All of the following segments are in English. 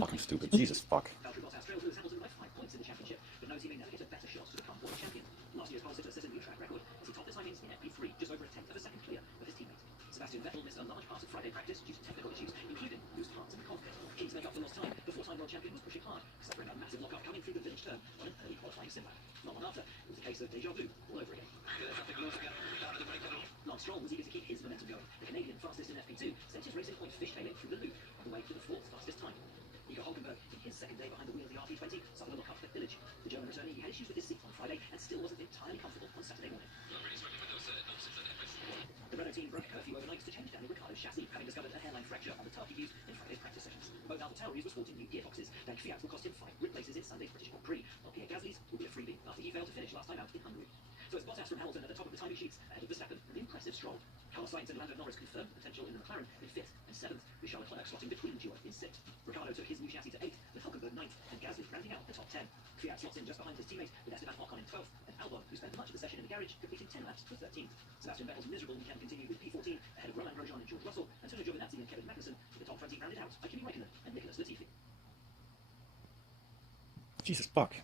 Fucking stupid. Jesus fuck. Jesus fuck.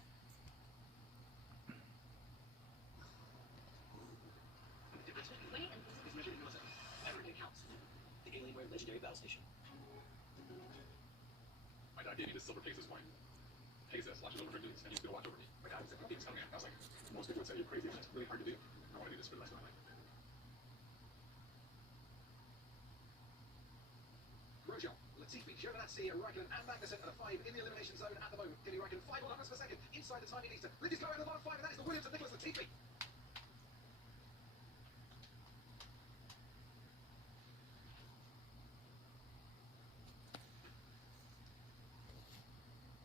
My dad gave me this silver Pegasus wine. Pegasus watches over Hercules, and he's going to watch over me. My dad was like, "Pegasus coming in." I was like, most people would say you're crazy, and it's really hard to do. I want to do this for the rest of my life. Grosjean, Latifi, Giovinazzi, Raikkonen, and Magnussen are 5 in the elimination zone at the moment. Kimi Raikkonen 5 100ths per second inside the time he needs to. Liv is going in the bottom 5, and that is the Williams of Nicholas Latifi.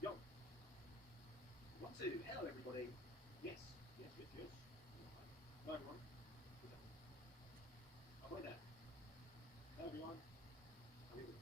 Young. 1-2. Hello, everybody. Yes. Yes. Hello, everyone. Hi there. Hello, everyone. How are you?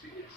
last few years.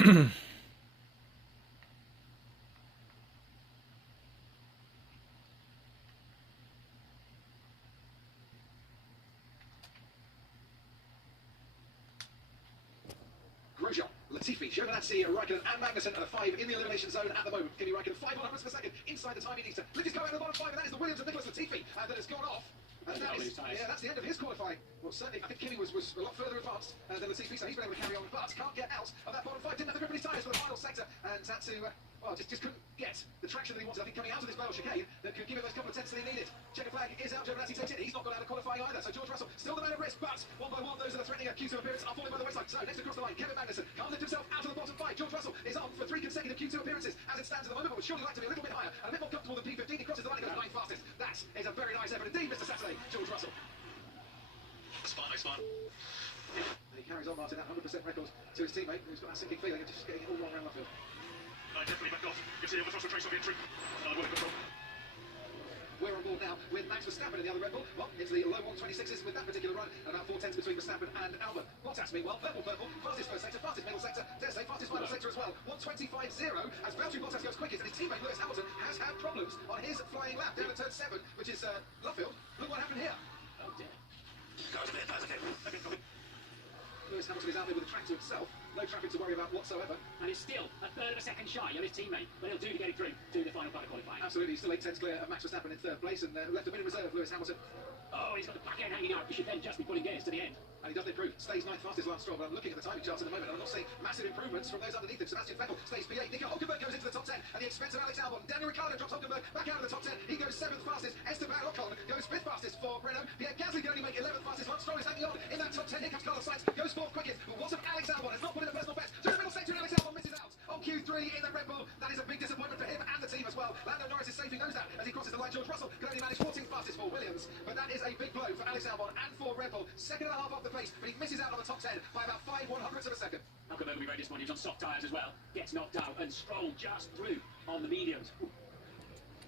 Grosjean, Latifi, Giovinazzi, Raikkonen and Magnussen are the 5 in the elimination zone at the moment. Kimi Raikkonen 5 per second inside the time he needs to lift his car out of the bottom 5, and that is the Williams of Nicholas Latifi that has gone off. And that's the end of his qualifying. Well, certainly, I think Kimi was a lot further advanced than Latifi, so he's been able to carry on, but can't get out of that bottom 5. Didn't have the grip in his tyres for the final sector, and had to, just couldn't get the traction that he wanted. I think coming out of this Bale chicane that could give him those couple of tenths that he needed. Checker flag is out, Giovinazzi takes it. He's not got out of qualifying either, so George Russell still the man at risk, but one by one, those that are threatening a Q2 appearance are falling by the wayside. So next across the line, Kevin Magnussen can't lift himself out of the bottom 5. George Russell is on for 3 consecutive Q2 appearances as it stands at the moment, but would surely like to be a little bit higher and a bit more comfortable than P15. He crosses the line and goes 9 fastest. That is a very nice effort indeed, Mr. Saturday, George Russell. Spot. He carries on, Martin, that 100% record to his teammate, who's got that sinking feeling of just getting it all wrong around the field. Definitely back off. You see the Russell trace on the entry. We're on board now with Max Verstappen in the other Red Bull. Well, it's the low 126s with that particular run, and about 4 tenths between Verstappen and Albon. Bottas, meanwhile, purple, fastest first sector, fastest middle sector, dare say fastest final sector as well. 125.0 as Valtteri Bottas goes quickest, and his teammate Lewis Hamilton has had problems on his flying lap down at turn 7, which is Luffield. Look what happened here. Oh dear. Goes a bit fast, okay. Lewis Hamilton is out there with the track to himself. No traffic to worry about whatsoever. And he's still a third of a second shy of his teammate, but he'll do to get it through to the final part of qualifying. Absolutely, he's still 8 tenths clear of Max Verstappen in 3rd place, and left a bit in reserve, Lewis Hamilton. Oh, he's got the back end hanging out. He should then just be pulling gears to the end. And he doesn't improve. Stays 9th fastest Lance Stroll, but I'm looking at the timing charts at the moment, and I'm not seeing massive improvements from those underneath him. Sebastian Vettel stays P8. Nico Hulkenberg goes into the top 10 at the expense of Alex Albon. Daniel Ricciardo drops Hulkenberg back out of the top 10. He goes 7th fastest. Esteban Ocon goes 5th fastest for Renault. Pierre Gasly can only make 11th fastest. Lance Stroll is hanging on in that top 10. Here comes Carlos Sainz. Goes 4th quickest. But what of Alex Albon? Has not put in a personal best. To the middle sector, and Alex Albon misses out on Q3 in the Red Bull. That is a big disappointment for him and the team as well. Lando Norris is safe. He knows that as he crosses the line. George Russell can only manage 14th fastest for Williams. But that is a big blow for Alex Albon and for Red Bull. 2.5 off the pace, but he misses out on the top 10 by about 5/100ths of a second. Hulkenberg will be very disappointed. He was on soft tyres as well. Gets knocked out, and Stroll just through on the mediums.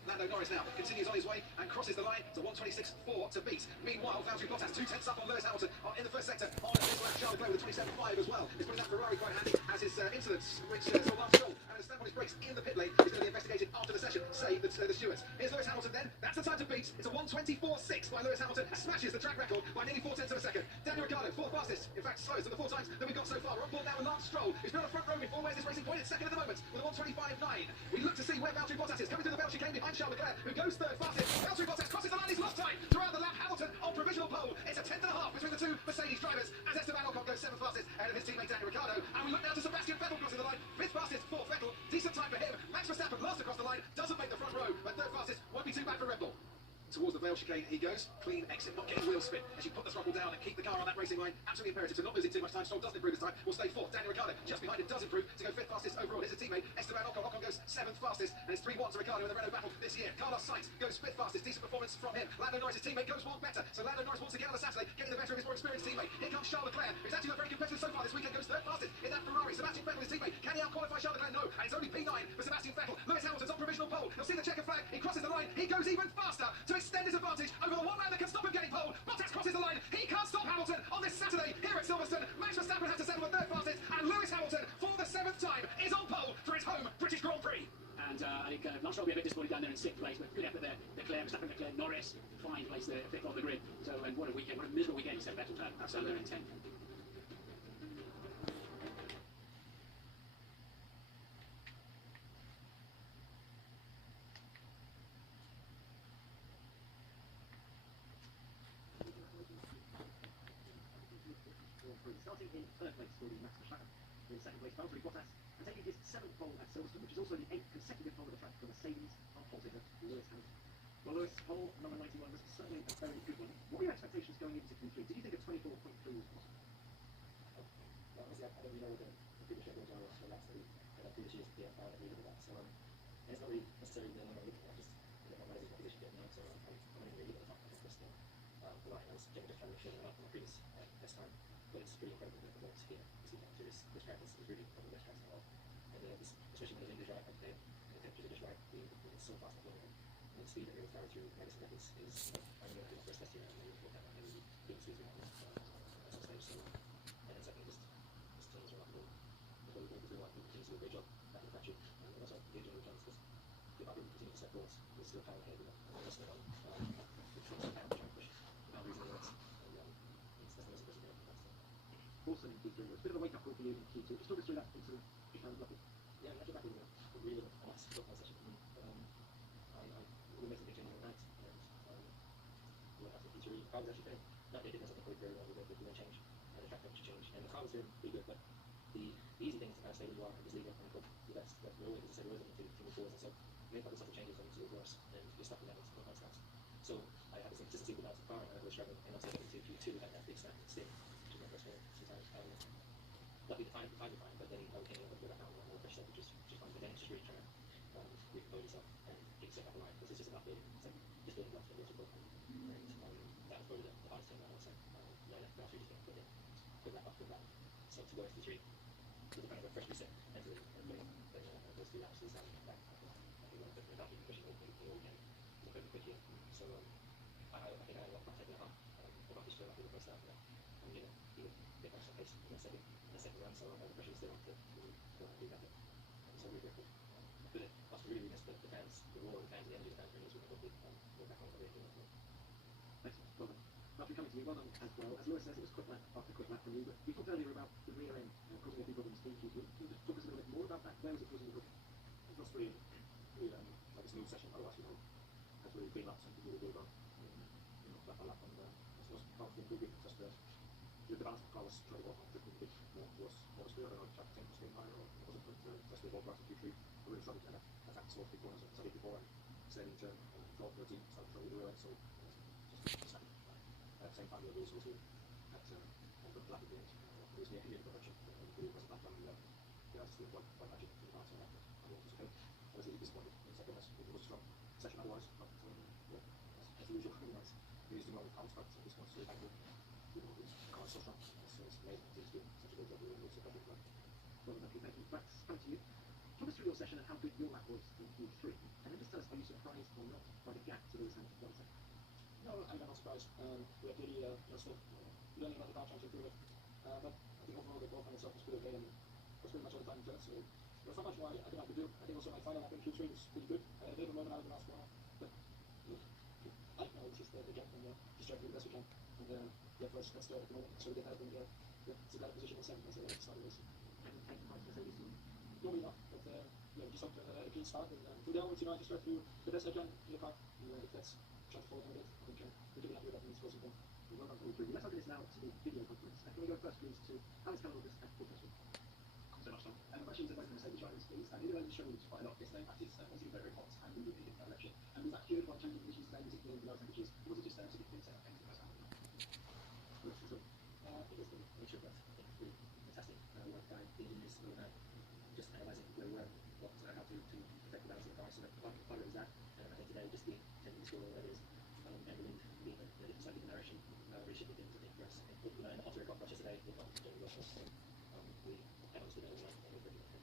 Lando Norris now continues on his way and crosses the line to 126.4 to beat. Meanwhile, Valtteri Bottas 2 tenths up on Lewis Hamilton in the first sector. On his left, Charles Leclerc with a 27.5 as well. He's putting that Ferrari quite handy as his incidents, which saw Lance Stroll and a stamp on his brakes in the pit lane, is going to be investigated after the session, say the stewards. Here's Lewis Hamilton then. That's the time to beat. It's a 124.6 by Lewis Hamilton. Smashes the track record by nearly 4 tenths of a second. Daniel Ricciardo, 4th fastest. In fact, slowest of the 4 times that we've got so far. We're on board now with Lance Stroll, who's been on the front row before. Where's this racing point? It's second at the moment with a 125.9. We look to see where Valtteri Bottas is. Coming through the Bale chicane behind Charles Leclerc, who goes 3rd fastest. Valtteri Bottas crosses the line. He's lost time throughout the lap. Hamilton on provisional pole. It's a 10.5 between the 2 Mercedes drivers as Esteban Ocon goes 7th fastest ahead of his teammate Daniel Ricciardo. And we look now to Sebastian Vettel crossing the line. 5th fastest for Vettel. Decent time for him. Max Verstappen last across the line. Doesn't make the front row, but 3rd fastest won't be too bad for Red Bull. Towards the Vale chicane he goes. Clean exit, not getting wheel spin. As you put the throttle down and keep the car on that racing line, absolutely imperative to not losing too much time. Stroll doesn't improve this time. Will stay 4th. Daniel Ricciardo just behind him does improve to go 5th fastest overall. Here's a teammate, Esteban Ocon. Ocon goes 7th fastest, and it's 3-1 to Ricciardo in the Renault battle this year. Carlos Sainz goes 5th fastest. Decent performance from him. Lando Norris' teammate goes 1 better. So Lando Norris wants to get on the Saturday, getting the better of his more experienced teammate. Here comes Charles Leclerc, who's actually not very competitive so far this weekend. Goes 3rd fastest in that Ferrari. Sebastian Vettel, his teammate. Can he out-qualify Charles Leclerc? No. And it's only P9 for Sebastian Vettel. Lewis Hamilton's on provisional pole. You'll see the checker flag. He crosses the line. He goes even faster to extend his advantage over the one man that can stop him getting pole. Bottas crosses the line. He can't stop Hamilton on this Saturday here at Silverstone. Max Verstappen has to settle for 3rd fastest, and Lewis Hamilton, for the 7th time, is on pole for his home British Grand Prix. And I think Lance Stroll will be a bit disappointed down there in 6th place, but good effort there. Leclerc, Verstappen, Leclerc, Norris, fine place there, 5th on the grid. So, and what a weekend, what a miserable weekend he said Vettel had. Down there in 10th. Starting in 3rd place for Max Verstappen. In 2nd place, Valtteri Bottas, and taking his 7th pole at Silverstone, which is also the 8th consecutive pole of the track for Mercedes on pole sitter Lewis Hamilton. Well, Lewis, pole number 91 was certainly a very good one. What were your expectations going into Q3? Did you think a 24.3 was possible? Well, obviously, I don't really know the previous year going on, so that's the previous year's PFR that we look at that. So, it's not really necessarily the number I'm looking at, just looking at my position getting now. So, I'm only really at the top of this thing. The line, I was just trying to make sure that I'm up on the previous best time. But it's pretty incredible the performance here. You see that this track is really one of the best tracks in the world. And especially when the English right, and the temperatures are just right, it's so fast up and the speed that you're flying through Madison is I don't know if it's my first test here, and then look at that, and then being speeds around some stage. So, and it's, I think, just remarkable. The whole thing is remarkable. also in Q3. It was a bit of a wake-up call for you in Q2. Just talk us through that into Japan level. Yeah, actually back was a really nice football session for me. We made some big changes overnight, and we went out to Q3. The car was actually very, not they did something quite very well with the change, and the track temperature change, and the car was doing pretty good, but the easy thing is to kind of stay where you are and just leave it and hope for the best. But we're always, as I said, we're always looking to move forward, and so we made a couple of subtle changes and it was worse, and you're stuck with that with hard stops. So I had this inconsistency with the balance of the car, and I was struggling, and once I got into Q2, I had that big snap stick, which is my first failure sometimes. Luckily the time was fine, but then I came in with back out more pressure, which is fine. But then it's just really trying to recompose yourself and get yourself back alive, because it's just about building. It's like just building blocks, building blocks, and that was probably the hardest thing that I would say. Last week just getting put that up with that. So to go to the 3 was a kind of a fresh reset mentally, and doing those 2 laps is that I think without even pushing all weekend, it was a bit quick here. So I think I ended up taking it off. I got this straight after the first lap, and I'm going to get back some pace in the second run, so the pressure is still on to do better. So we're grateful. But also really miss the fans, the roar of the fans, the energy of the fans, really is really hopefully we're back on the way again. Excellent. Well done. After coming to you, well done as well. As Lewis says, it was quick lap after quick lap from you, but you talked earlier about the rear end causing a few problems in Q2. Can you just talk us a little bit more about that? Where was it causing the problem? It was really like a smooth session, otherwise we don't have to really clean up something really good about lap by lap, and it was probably pretty good. Just the balance of the car was trying to go from drifting a bit more towards clear. I don't know if track 10 was getting higher or it wasn't, but just the ball parts of Q3 I really struggled to kind of attack the slow speed corners as I did before, and staying in turn 12, 13 started to struggle with the rear end, so just at the same time we were really supposed to at the lap at the end. It was near the production, the video was back on the yeah, just quite magic for the balance on that, but I was okay. I was really disappointed in the second race. It was a strong session otherwise, but yeah, as usual, we used to know the counts, but this one's really thankful. The car is so strong. It's amazing. It's doing such a good job. We're really perfect. Well done, thank you. Max, come to you. Talk us through your session and how good your lap was in Q3, and then just tell us, are you surprised or not by the gap to Lewis Hamilton? No, I'm not surprised. We are clearly still learning about the car, trying to improve it. But I think overall the qualifying itself was pretty okay, and was pretty much all the time in third, so there's not much more I think I could do. I think also my final lap in Q3 was pretty good. I had a bit of a moment out of the last corner, but I don't know, it's just the gap, and just try to do the best we can. And yeah, first, that's the moment, so we get help, and it's a better position in second, so that's not the race. Normally not, but yeah, we just hope to have a clean start, and through the onwards, I just try to do the best I can in the car, and if that's trying to follow them a bit, I think we're doing that with that, and it's also important. Well done, all three. Let's look at this now to the video conference. Can we go first, please, to Alex Calabas at Paul Festival? So much fun. And the question is about the Mercedes drivers, please. I knew they struggled quite a lot yesterday. Practice was very, very hot and really in that direction. And was that cured by changing conditions today, particularly in the low temperatures, or was it just sort of been set up into the first half? It was the nature of that. I think really fantastic work by the engineers on that. Just analysing where we were, how to affect the balance of the car. So that part of it was that. And I think today, just the technical score, whatever it is, and the wind being a different side of the direction, really shifted things, I think, for us. I think, after we got across yesterday, we got generally well. So we had obviously been overnight, and we're pretty okay.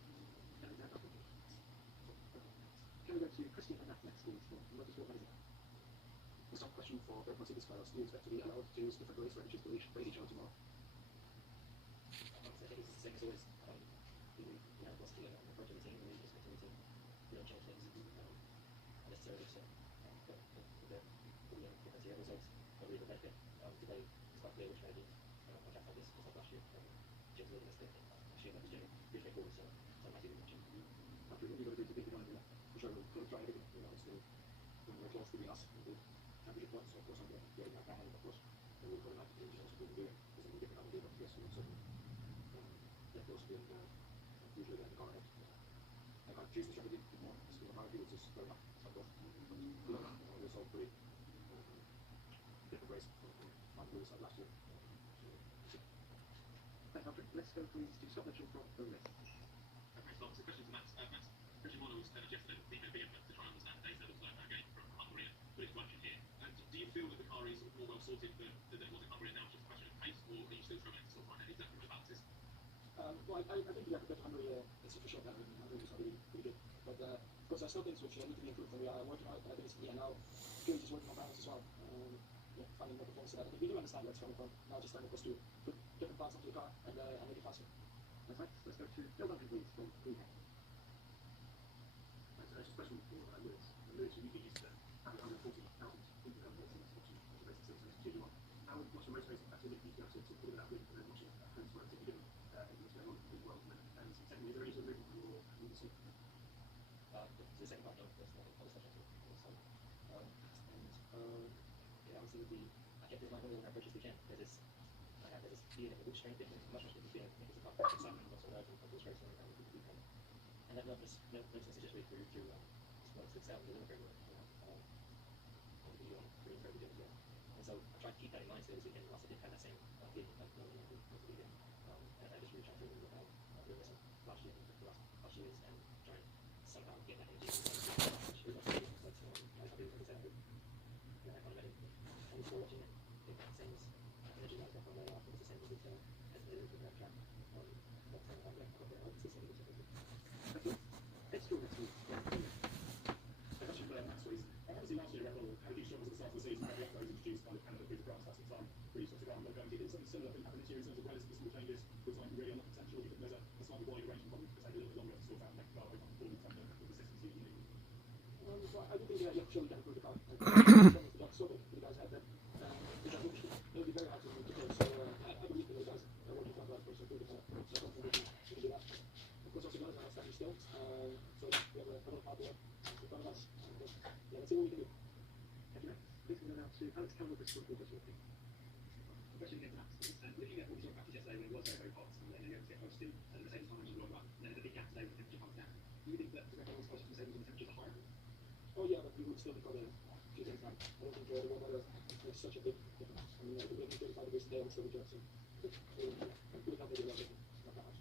Can we go to Christian and Matt next, please, from Motorsport Magazine? The top question for Mercedes drivers: do you expect to be allowed to skip a race or just race each other tomorrow? I think it's the same as always. We have lost together on the project team, and we just continue to change things unnecessarily. So, but the difference here results are really the benefit. Today it's quite clear which way on track like this was like last year. James Williams did last year, that was generally pretty straightforward, so I'm happy with it. After what you've got to do to beat the guy, for sure we'll try everything. It's still when we're close between us and the championship points, so of course I'm getting that down, of course. And we'll put it back to the also doing it. It's a little different on the day, but yes, we'll certainly get close to being usually getting the car ahead. I can't choose the strategy anymore. It's the car field is very much up off. It was all pretty different race from Lewis last year. Thanks, Patrick. Let's go, please, to Scott Mitchell from the list. Okay, so the question to Max. Max, Christian Horner was telling us yesterday that the DPP effort to try and understand data was again from Hungary and put it to action here. Do you feel that the car is more well sorted than it was in Hungary, and now it's just a question of pace, or are you still struggling to sort of find out exactly where the balance is? Well, I think we have to go to Hungary. It's for sure that Hungary was already pretty good, but of course there are still things which need to be improved, and we are working on it. And I think it's now good just working on balance as well. Finding more performance to that. I think we do understand where it's coming from. Now just trying to put different parts onto the car and make it faster. That's right. Let's go to Bill Duncan, please, from Greenhead. So just a question for Lewis. Lewis, you used to have 140,000 people come here since watching the race since 2021. How much your motivating factor is it for you to put that win and then watching friends work together? Yeah, obviously with the, I kept it my whole approach as we can. There's this, I have this feeling of which strength, much different feeling. I think it's a tough excitement, also that and those strikes and that nervousness is just way through sports itself. It doesn't very well, pretty incredibly good as well. And so I tried to keep that in mind so this weekend also didn't have that same feeling like the weekend. And I just really tried to really doing this last year, the last years, and try and somehow get that energy. But I was happy with it. I kind of met him and before watching it, I think that same energy that I got from there after was the same as it as the that track. But I hope it's the same as it. Let's talk next week. A question for Max Weiss. Obviously last year Red Bull had a huge struggle at the start of the season. Red Bull was introduced by the Canada Free to Grass last time. Pretty sort of ground low going. Did something similar happen this year in terms of relatively small changes with like really unlocked potential? Do you think there's a slightly wider range of problems? It's taken a little bit longer to sort out next car over performance and the consistency you need. So I do think yeah, surely can improve the car. So the guys have that. Which I think it'll be very hard to do. So I believe that the guys are working hard for us to improve the car. So I think we can do that. Of course, also guys are standing still. So we have a couple of hard work in front of us. Yeah, let's see what we can do. Thank you, Max. Please go now to Alex Campbell with Sport Reporter. Question again, Max. Looking at what we saw in practice yesterday when it was very, very hot, and then you get close to at the same time as you run, and then there's a big gap today with the temperature comes down. Do you think that the record was close to the same when the temperatures are higher? Oh yeah, but we would still be probably a few things back. I don't think the one weather makes such a big difference. I mean, if we have 35 degrees today, we'll still be Jackson. We would not make it well, not that much.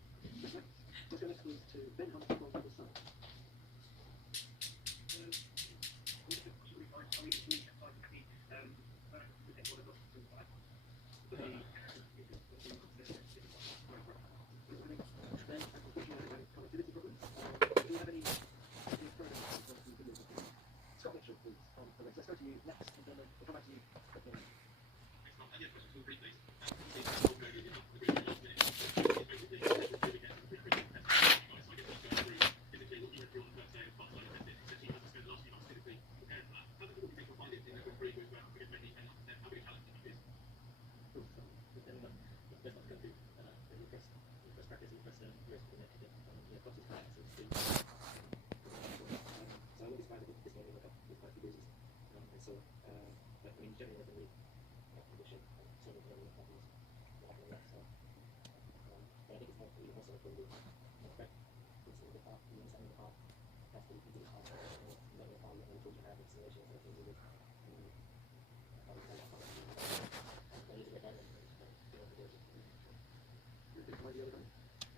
Let's go next week to Ben Hunt from Global Sun. Let's go to you next, and then we'll come back to you.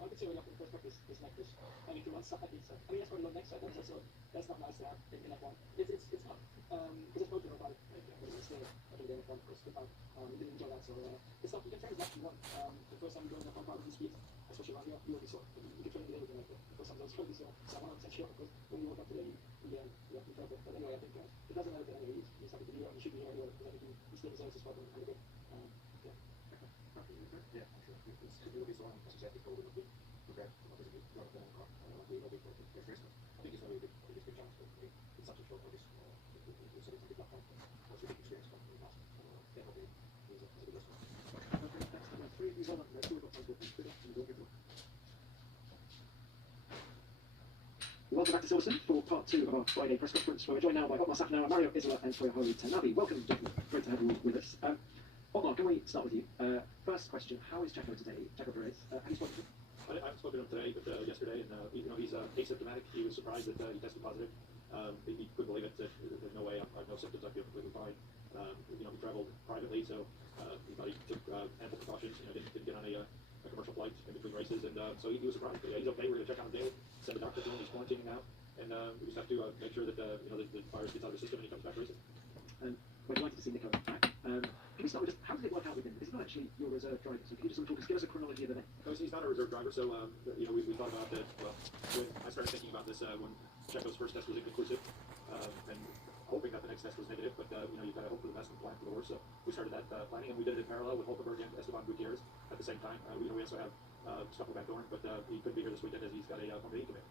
I could say we're not the first practice is like this. I mean, to run stuff like this. I mean, that's probably not next side. That's not nice to have in F1. It's not. Because it's broken about it. It's still I think the F1 was good time. We didn't enjoy that, so it's not. You can train as much as you want. The first time you go in F1 car with speed, especially around here, you will be sore. You can train today with like the first time those totally sore. So I'm 100% sure because when you woke up today, you have to be careful. But anyway, I think it doesn't matter that anyway. He's happy to be here. He should be here anyway because I think he still deserves his spot on the good. Yeah, actually, it will be so as you said before, we will be prepared for obviously a lot of them car. We will be for Christmas. I think it's going to be a big challenge, but it's such a short notice. It's a big platform. What's your big experience from the past? Yeah, hopefully it's a big lesson. Okay, thanks. Three of these on. Let's do it. Welcome back to Silverstone for part 2 of our Friday press conference, where we're joined now by Otmar Safnauer, Mario Isola, and Toyoharu Tanabe. Welcome, gentlemen. Great to have you with us. Otmar, can we start with you? First question, how is Checo today? Checo Perez, have you spoken to him? I haven't spoken to him today, but yesterday, and he's asymptomatic. He was surprised that he tested positive. He couldn't believe it. There's no way. I have no symptoms. I feel completely fine. He traveled privately, so he thought he took ample precautions. Didn't get on a commercial flight in between races, and so he was surprised. But he's okay. We're going to check on him daily. Send the doctor to him. He's quarantining now, and we just have to make sure that the virus gets out of the system and he comes back racing. We're delighted to see Nico back. Can we start with just how did it work out with him? This is not actually your reserve driver, so can you just sort of give us a chronology of the day? He's not a reserve driver, so we thought about that. Well, when I started thinking about this, when Checo's first test was inconclusive, and hoping that the next test was negative, but you've got to hope for the best and plan for the worst. So we started that planning, and we did it in parallel with Hulkenberg and Esteban Gutierrez at the same time. We also have Stoffel Van Dorn, but he couldn't be here this weekend as he's got a Formula E commit.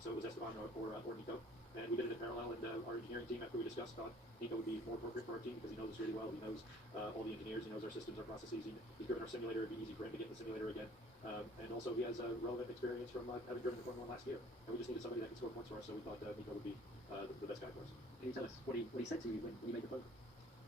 So it was Esteban or Nico. And we did it in parallel, and our engineering team, after we discussed, thought Nico would be more appropriate for our team because he knows us really well. He knows all the engineers, he knows our systems, our processes. He's driven our simulator. It'd be easy for him to get in the simulator again. And also, he has relevant experience from having driven the Formula 1 last year. And we just needed somebody that could score points for us, so we thought Nico would be the best guy for us. Can you tell us what he said to you when you made the phone call?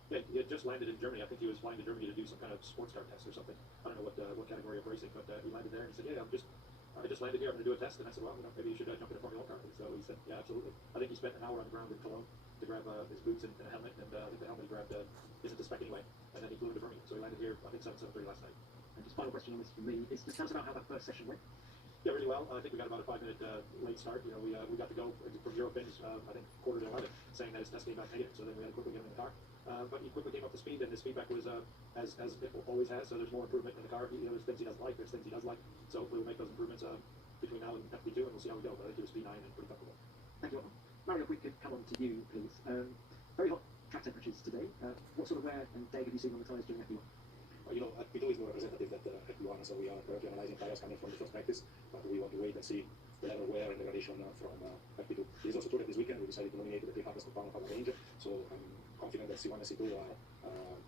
Yeah, he had just landed in Germany. I think he was flying to Germany to do some kind of sports car test or something. I don't know what category of racing, but he landed there and he said, "Yeah, I just landed here. I'm going to do a test." And I said, "Well, maybe you should jump in a Formula 1 car." So he said, "Yeah, absolutely." I think he spent an hour on the ground in Cologne to grab his boots and a helmet, and I think the helmet he grabbed isn't the spec anyway. And then he flew into Birmingham. So he landed here, I think 7:30 last night. And just final question on this from me is just tell us about how that first session went. Yeah, really well. I think we got about a 5-minute late start. You know, we got to go from 0 fins, I think quarter to 11, saying that his test came back negative. So then we had to quickly get him in the car. But he quickly came up to speed, and his feedback was as it always has. So there's more improvement in the car. You know, there's things he doesn't like, there's things he does like. So hopefully we'll make those improvements between now and FP2, and we'll see how we go. But I think he was P9 and pretty comfortable. Thank you. Mario, if we could come on to you, please. Very hot track temperatures today. What sort of wear and day have you seen on the tyres during FP1? Well, you know, FP2 is more representative than FP1, so we are currently analyzing tires coming from the first practice, but we want to wait and see the level of wear and degradation from FP2. It is also true that this weekend we decided to nominate the 3 hardest compound of our range, so I'm confident that C1 and C2 are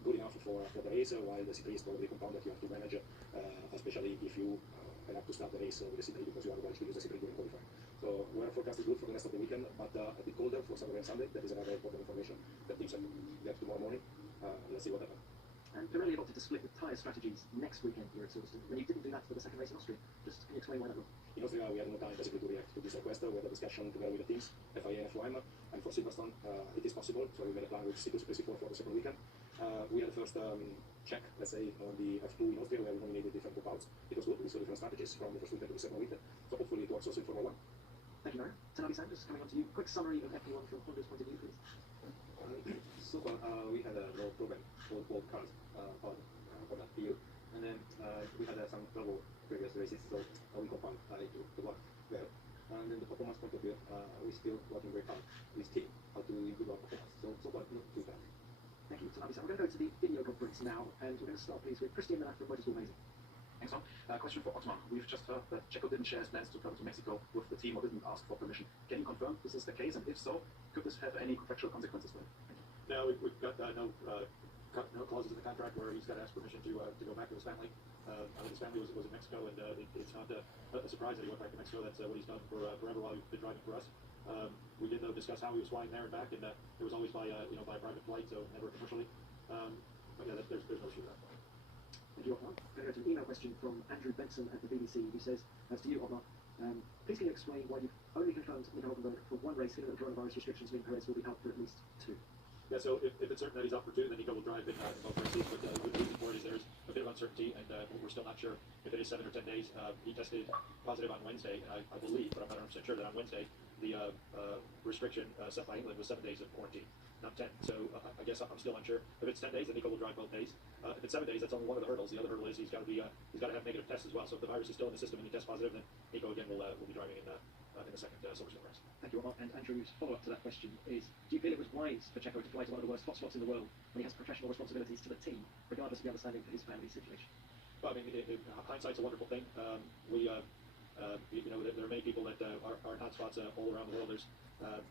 good enough for the race, while the C3 is probably a compound that you have to manage, especially if you have to start the race with the C3 because you are obliged to use the C3 during qualifying. So weather forecast is good for the rest of the weekend, but a bit colder for Saturday and Sunday. That is another important information that teams have to get tomorrow morning. Let's see what happens. And Pirelli opted to split the tyre strategies next weekend here at Silverstone, when you didn't do that for the second race in Austria. Just can you explain why that was? In Austria, we had no time basically to react to this request. We had a discussion together with the teams, FIA and FOM, and for Silverstone, it is possible. So we made a plan with C2, C4 for the second weekend. We had the first check, let's say, on the F2 in Austria, where we nominated different compounds. It was good. We saw different strategies from the first weekend to the second weekend. So hopefully it works also in Formula 1. Thank you, Mario. Tanabe Sanders, coming on to you. Quick summary of FP1 from Honda's point of view, please. So far, we had no problem for both cars on that field, and then we had some trouble previous races, so we confirmed it worked well. And then the performance point of view, we're still working very hard with team how to improve our performance. So far, not too bad. Thank you, Tanabe. We're going to go to the video conference now, and we're going to start, please, with Christian Miller from Motorsport Magazine. Thanks, Tom. Question for Otmar. We've just heard that Checo didn't share his plans to travel to Mexico with the team or didn't ask for permission. Can you confirm this is the case? And if so, could this have any contractual consequences for him? No, we've got no clauses in the contract where he's got to ask permission to go back to his family. I think his family was in Mexico, and it's not a surprise that he went back to Mexico. That's what he's done forever while he's been driving for us. We did though discuss how he was flying there and back, and it was always by by a private flight, so never commercially. But yeah, there's no issue with that. Thank you, Otmar. I'm going to go to an email question from Andrew Benson at the BBC, who says, as to you, Otmar, please can you explain why you've only confirmed Nico Hulkenberg for one race, given that coronavirus restrictions mean Perez will be out for at least 2? Yeah, so if it's certain that he's out for 2, then Nico will drive in both races. But the reason for it is there's a bit of uncertainty, and we're still not sure if it is 7 or 10 days. He tested positive on Wednesday, and I believe, but I'm not 100% sure, that on Wednesday the restriction set by England was 7 days of quarantine, not 10. So I guess I'm still unsure. If it's 10 days, then Nico will drive both days. If it's 7 days, that's only one of the hurdles. The other hurdle is he's got to have negative tests as well. So if the virus is still in the system and he tests positive, then Nico again will be driving in the second Silverstone race. Thank you, Otmar. And Andrew's follow-up to that question is, do you feel it was wise for Checo to fly to one of the worst hotspots in the world when he has professional responsibilities to the team, regardless of the understanding for his family's situation? Well, I mean, hindsight's a wonderful thing. There are many people that are in hotspots all around the world.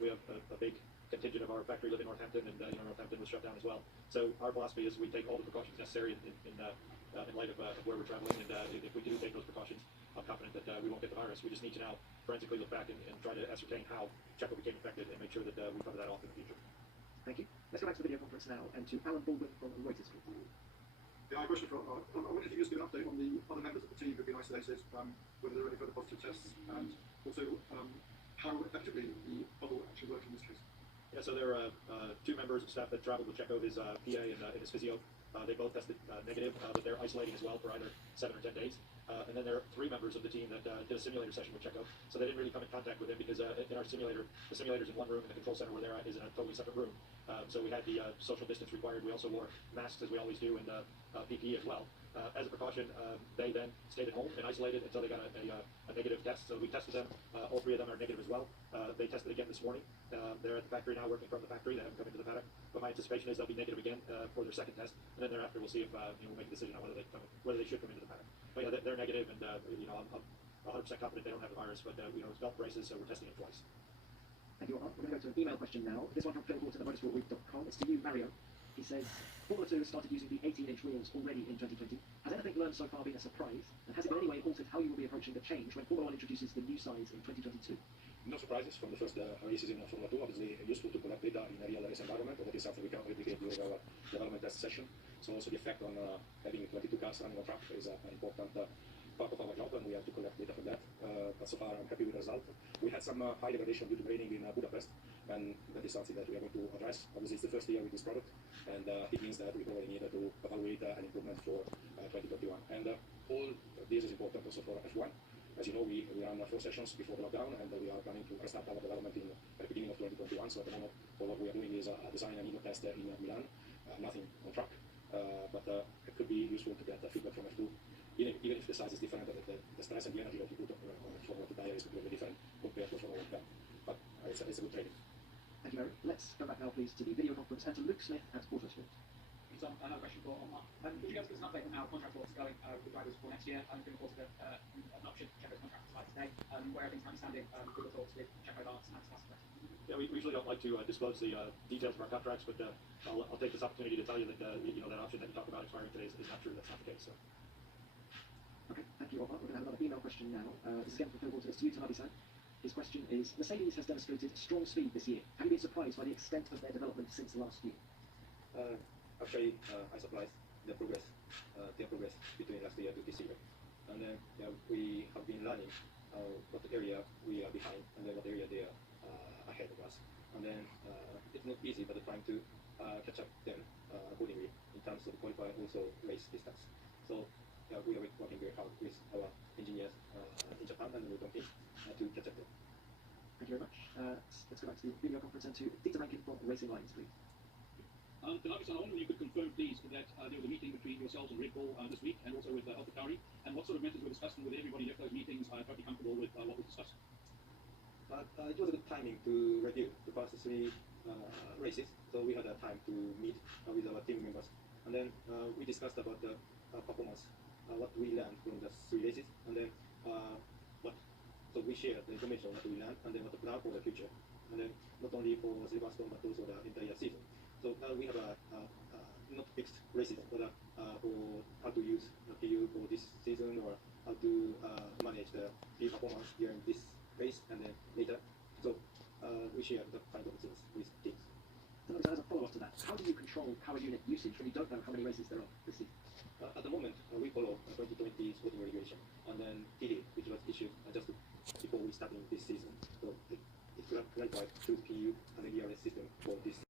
We have a big contingent of our factory live in Northampton, and Northampton was shut down as well. So our philosophy is we take all the precautions necessary in light of where we're traveling, and if we do take those precautions, I'm confident that we won't get the virus. We just need to now forensically look back and try to ascertain how Checo became infected and make sure that we cover that off in the future. Thank you. Let's go back to the video conference now and to Alan Baldwin from Reuters. Yeah, I have a question for I wanted to just give an update on the other members of the team who've been isolated, whether there are any further positive tests, and also how effectively the bubble actually works in this case. Yeah, so there are 2 members of staff that traveled with Checo, his PA and his physio. They both tested negative, but they're isolating as well for either 7 or 10 days. And then there are 3 members of the team that did a simulator session with Checo. So they didn't really come in contact with him because in our simulator, the simulator's in one room and the control center where they're at is in a totally separate room. So we had the social distance required. We also wore masks as we always do, and PPE as well. As a precaution, they then stayed at home and isolated until they got a negative test. So we tested them. All 3 of them are negative as well. They tested again this morning. They're at the factory now, working from the factory. They haven't come into the paddock. But my anticipation is they'll be negative again for their second test, and then thereafter we'll see if we'll make a decision on whether they should come into the paddock. But yeah, they're negative, and I'm 100% confident they don't have the virus. But it's golf races, so we're testing them twice. Thank you, Otmar. We're going to go to an email question now. This one from Phil Horton at motorsportweek.com. It's to you, Mario. He says, Formula 2 started using the 18-inch wheels already in 2020. Has anything learned so far been a surprise? And has it in any way altered how you will be approaching the change when Formula 1 introduces the new size in 2022? No surprises from the first races in Formula 2. Obviously, useful to collect data in a real race environment, and that is something we can replicate during our development test session. So also the effect on having 22 cars running on track is an important part of our job, and we have to collect data from that. But so far, I'm happy with the result. We had some high degradation due to grading in Budapest, and that is something that we are going to address. Obviously, it's the first year with this product, and it means that we probably need to evaluate an improvement for 2021. And all this is important also for F1. As you know, we ran 4 sessions before the lockdown, and we are planning to restart our development at the beginning of 2021. So at the moment, all what we are doing is design an indoor test in Milan, nothing on track, but it could be useful to get feedback from F2. Even if the size is different, the stress and the energy that you put on a Formula 2 tire is completely different compared to Formula 1 car. But it's a good training. Thank you, Eric. Let's go back now, please, to the video conference and to Luke Smith at Autosport. So another question for Omar. Could you give us an update on how contract talks are going with the drivers for next year? I'm going to report an option to Checo's contract tonight today. Where are things currently standing with the talks with Checo, Lance and Sebastian? Yeah, we usually don't like to disclose the details of our contracts, but I'll take this opportunity to tell you that that option that you talked about expiring today is not true. That's not the case. So. Okay, thank you, Omar. We're going to have another email question now. This is again from Phil Walters to you, Tanabe-san. His question is, Mercedes has demonstrated strong speed this year. Have you been surprised by the extent of their development since last year? Actually, I surprised their progress between last year to this year. And then we have been learning what area we are behind and then what area they are ahead of us. And then it's not easy, but trying to catch up them accordingly in terms of qualify also race distance. So we are working very hard with our engineers in Japan, and we continue to catch up them. Thank you very much. Let's go back to the video conference and to Dieter Rankin from Racing Lines, please. Tanabe-san, I wonder if you could confirm, please, that there was a meeting between yourselves and Red Bull this week, and also with AlphaTauri, and what sort of methods were discussed, and whether everybody left those meetings totally comfortable with what was discussed? It was a good timing to review the first 3 races, so we had a time to meet with our team members, and then we discussed about the performance, what we learned from the 3 races, and then so we shared the information what we learned, and then what the plan for the future, and then not only for Silverstone but also the entire season. So we have not fixed races, but for how to use the PU for this season, or how to manage the PU performance during this race and then later. So we share the kind of things with teams. So as a follow-up to that, how do you control power unit usage when you don't know how many races there are this season? At the moment, we follow 2020 sporting regulation, and then TD, which was issued just before we started this season. So it clarified choose PU and the ERS system